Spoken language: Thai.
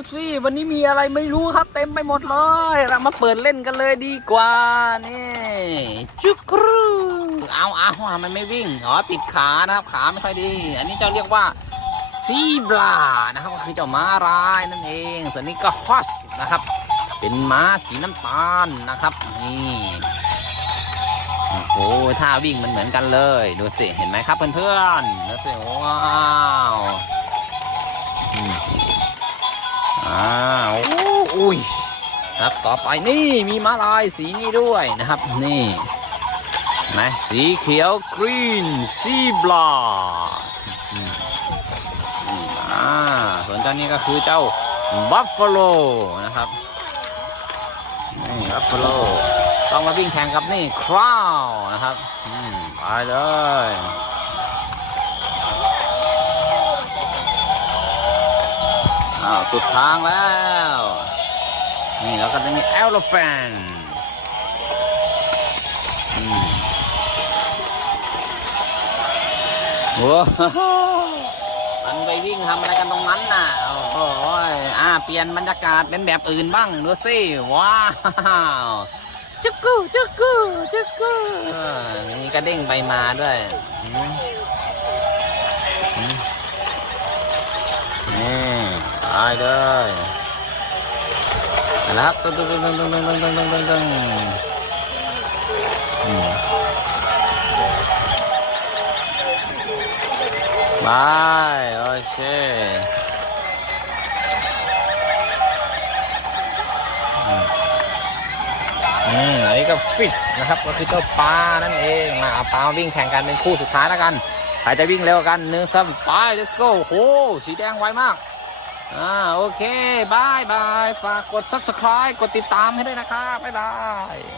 ดูสิวันนี้มีอะไรไม่รู้ครับ เต็มไปหมดเลย เรามาเปิดเล่นกันเลยดีกว่านี่จุกรูเอาเอามันไม่วิ่งอ๋อติดขานะครับขาไม่ค่อยดี อันนี้เจะเรียกว่าซีบลานะครับก็คือเจ้าม้าลายนั่นเองส่วนนี้ก็ฮอสนะครับ เป็นม้าสีน้ำตาลนะครับนี่โอ้โหท่าวิ่งมันเหมือนกันเลย ดูสิเห็นไหมครับเพื่อนๆดูสิว้าว ยครับต่อไปนี่มีม้าลายสีนี้ด้วยนะครับนี่นไหมสีเขียวกรีนซีบลาอืมอืมอ่าส่วนเจ้านี้ก็คือเจ้าบัฟฟาโลนะครับนี่บัฟฟาโลต้องมาวิ่งแข่งกับนี่คราวนะครับไปเลยอ้าวสุดทางแล้ว นี่แล้วก็จะมีเอลโฟนว้าวมันไปวิ่งทำอะไรกันตรงนั้นน่ะ โอ้โหอ่า เปลี่ยนบรรยากาศเป็นแบบอื่นบ้างดูสิ ว้าวจุกกูจุกกูจุกกูเออนี่กระเด้งไปมาด้วยอืมอืมนี่ตายเลย นะครับตึ้งตึ้งตึ้งตึ้งตึ้งตึ้งตึ้งตึ้งตึ้งตึ้งบายโอเคอืมอันนี้ก็ฟิชนะครับก็คือเจ้าปลานั่นเองมาปลามาวิ่งแข่งกันเป็นคู่สุดท้ายแล้วกันใครจะวิ่งเร็วกันหนึ่งสองไป let's go โหสีแดงไวมาก อ่าโอเคบายบาย ฝากกด subscribe กดติดตามให้ด้วยนะครับ บ๊ายบาย